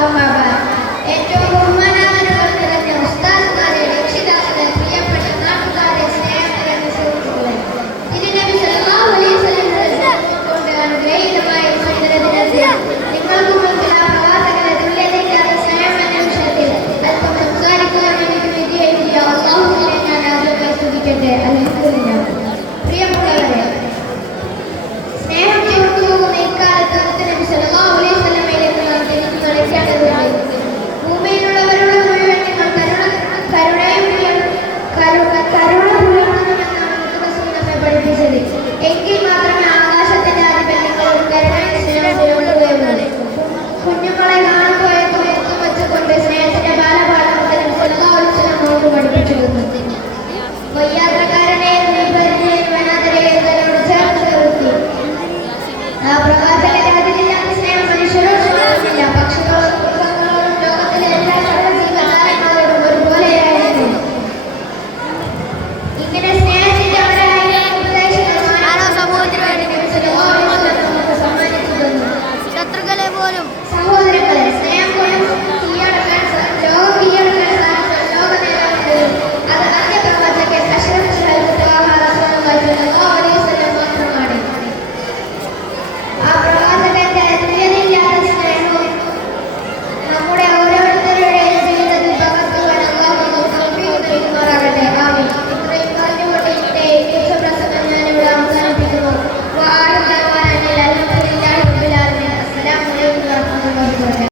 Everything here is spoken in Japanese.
เข้ามา colega 総合力ですね。